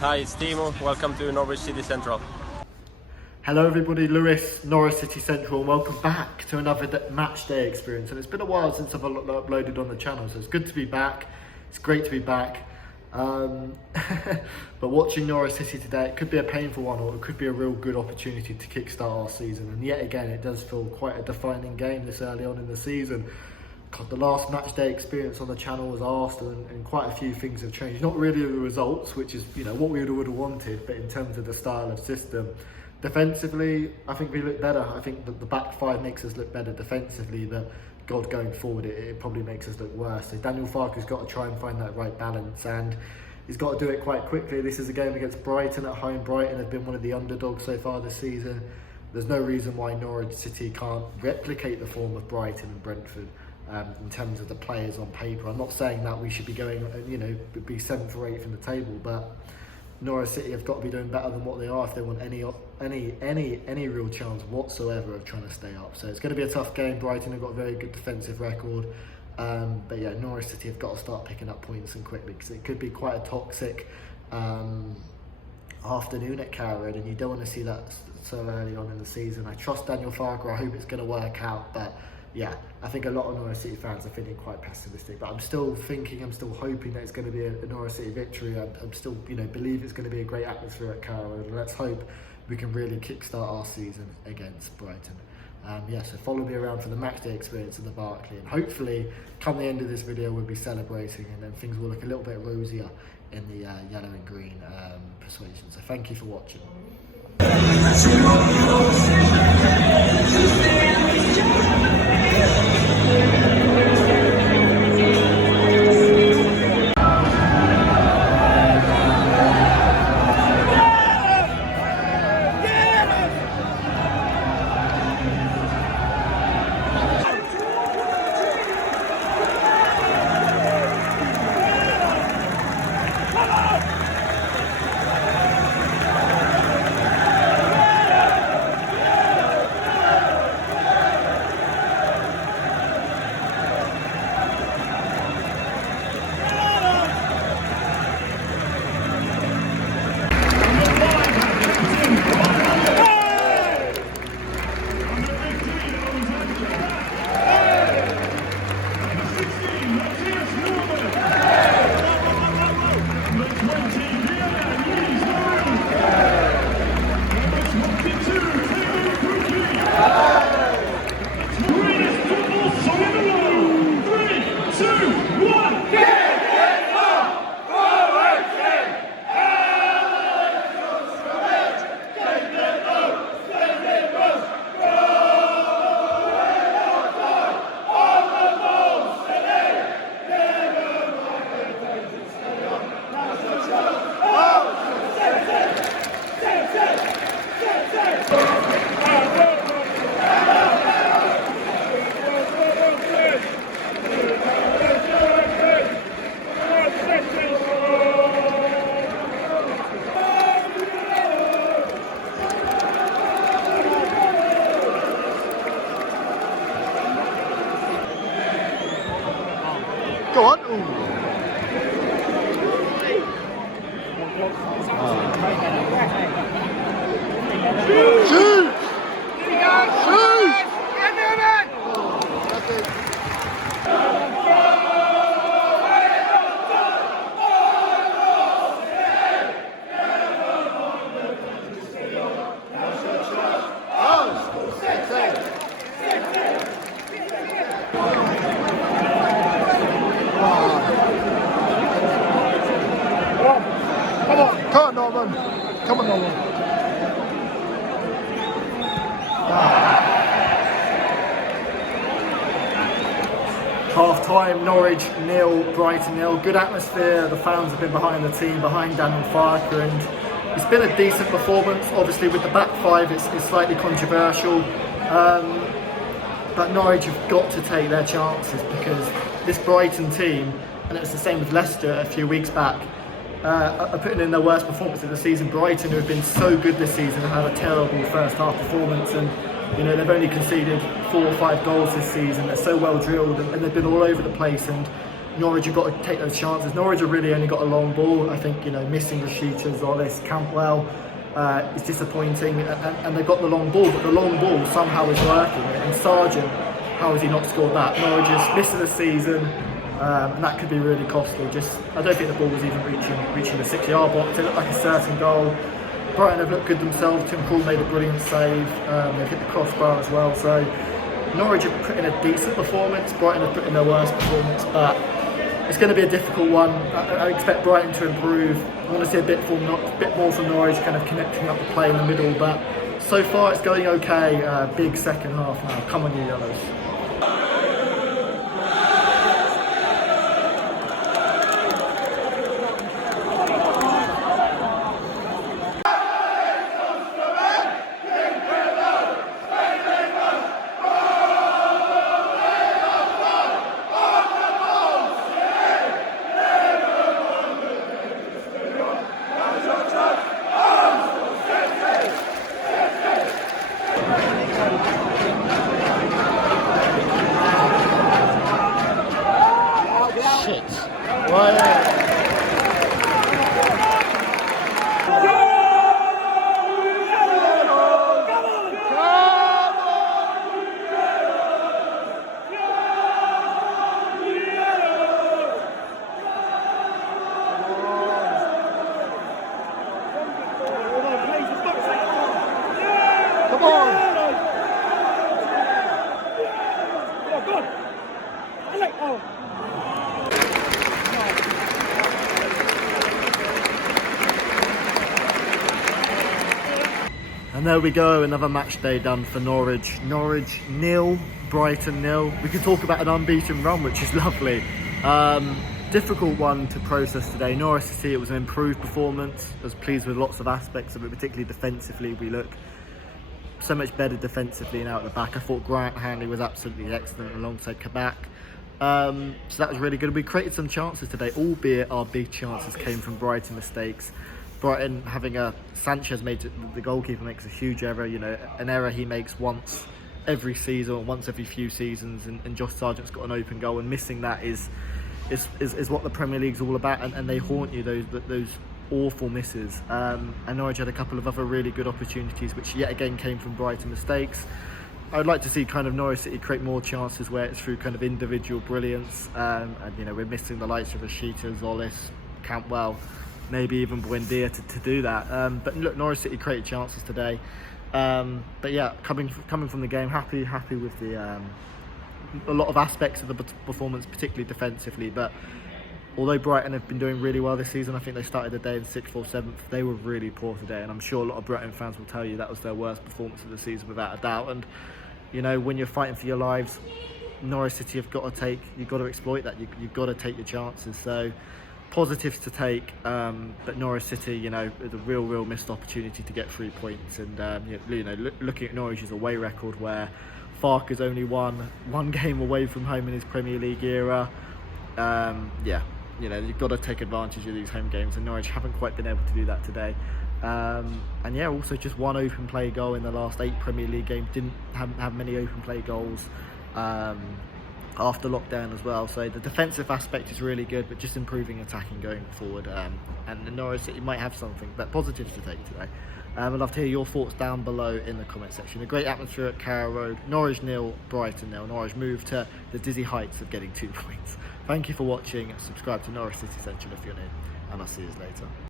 Hi, it's Timo. Welcome to Norwich City Central. Hello everybody, Lewis, Norwich City Central, and welcome back to another match day experience. And it's been a while since I've uploaded on the channel, so it's good to be back. It's great to be back. But watching Norwich City today, it could be a painful one, or it could be a real good opportunity to kickstart our season. And yet again, it does feel quite a defining game this early on in the season. God, the last match day experience on the channel was Arsenal, and quite a few things have changed. Not really the results, which is what we would have wanted, but in terms of the style of system. Defensively, I think we look better. I think that the back five makes us look better defensively, but God, going forward, it probably makes us look worse. So Daniel Farke's got to try and find that right balance, and he's got to do it quite quickly. This is a game against Brighton at home. Brighton have been one of the underdogs so far this season. There's no reason why Norwich City can't replicate the form of Brighton and Brentford in terms of the players on paper. I'm not saying that we should be going, be 7th or 8th in the table, but Norwich City have got to be doing better than what they are if they want any real chance whatsoever of trying to stay up. So it's going to be a tough game. Brighton have got a very good defensive record, but yeah, Norwich City have got to start picking up points and quickly, because it could be quite a toxic afternoon at Carrow Road, and you don't want to see that so early on in the season. I trust Daniel Farke. I hope it's going to work out, but yeah, I think a lot of Norwich City fans are feeling quite pessimistic, but I'm still hoping that it's going to be a Norwich City victory. I'm still, believe it's going to be a great atmosphere at Carrow Road, and let's hope we can really kickstart our season against Brighton. So follow me around for the matchday experience at the Barclay, and hopefully come the end of this video we'll be celebrating, and then things will look a little bit rosier in the yellow and green persuasion. So thank you for watching. Go on. Shoot! Shoot! Come on, Norman. Come on, Norman. Half time, Norwich 0, Brighton 0. Good atmosphere. The fans have been behind the team, behind Daniel Farke, and it's been a decent performance. Obviously, with the back five, it's slightly controversial. But Norwich have got to take their chances, because this Brighton team, and it's the same with Leicester a few weeks back, are putting in their worst performance of the season. Brighton, who have been so good this season, have had a terrible first half performance, and they've only conceded 4 or 5 goals this season. They're so well drilled, and they've been all over the place, and Norwich have got to take those chances. Norwich have really only got a long ball. I think, missing the shooters, Ollis, Campbell, is disappointing, and they've got the long ball, but the long ball somehow is working. And Sargent, how has he not scored that? Norwich is missing the season, and that could be really costly. I don't think the ball was even reaching the 6-yard box. It looked like a certain goal. Brighton have looked good themselves. Tim Krul made a brilliant save. They've hit the crossbar as well. So Norwich have put in a decent performance. Brighton have put in their worst performance, but it's going to be a difficult one. I expect Brighton to improve. I want to see a bit more from Norwich, kind of connecting up the play in the middle. But so far, it's going okay. Big second half now. Come on, you Yellows. And there we go, another match day done for Norwich. Norwich 0, Brighton 0. We could talk about an unbeaten run, which is lovely. Difficult one to process today. Norwich City, it was an improved performance. I was pleased with lots of aspects of it, particularly defensively. We look so much better defensively now at the back. I thought Grant Hanley was absolutely excellent alongside Kabak. So that was really good. We created some chances today, albeit our big chances came from Brighton mistakes. Brighton having Sanchez made the goalkeeper makes a huge error. An error he makes once every season, or once every few seasons, and Josh Sargent's got an open goal, and missing that is what the Premier League's all about, and they haunt you, those awful misses. And Norwich had a couple of other really good opportunities, which yet again came from Brighton mistakes. I'd like to see kind of Norwich City create more chances where it's through kind of individual brilliance, and we're missing the likes of Rashida, Ollis, Campbell, maybe even Buendia to do that. But look, Norwich City created chances today. But yeah, coming from the game, happy with a lot of aspects of the performance, particularly defensively. But although Brighton have been doing really well this season, I think they started the day in 6th or 7th. They were really poor today, and I'm sure a lot of Brighton fans will tell you that was their worst performance of the season without a doubt. And when you're fighting for your lives, Norwich City you've got to exploit that. You've got to take your chances. So positives to take, but Norwich City, the real missed opportunity to get 3 points. And looking at Norwich's away record, where Farke is only one game away from home in his Premier League era. You've got to take advantage of these home games, and Norwich haven't quite been able to do that today. Also just one open play goal in the last 8 Premier League games. Didn't have many open play goals after lockdown as well. So the defensive aspect is really good, but just improving attacking going forward. And the Norwich City might have something, but positives to take today. I'd love to hear your thoughts down below in the comment section. A great atmosphere at Carrow Road. Norwich 0, Brighton 0. Norwich moved to the dizzy heights of getting 2 points. Thank you for watching. Subscribe to Norwich City Central if you're new, and I'll see you later.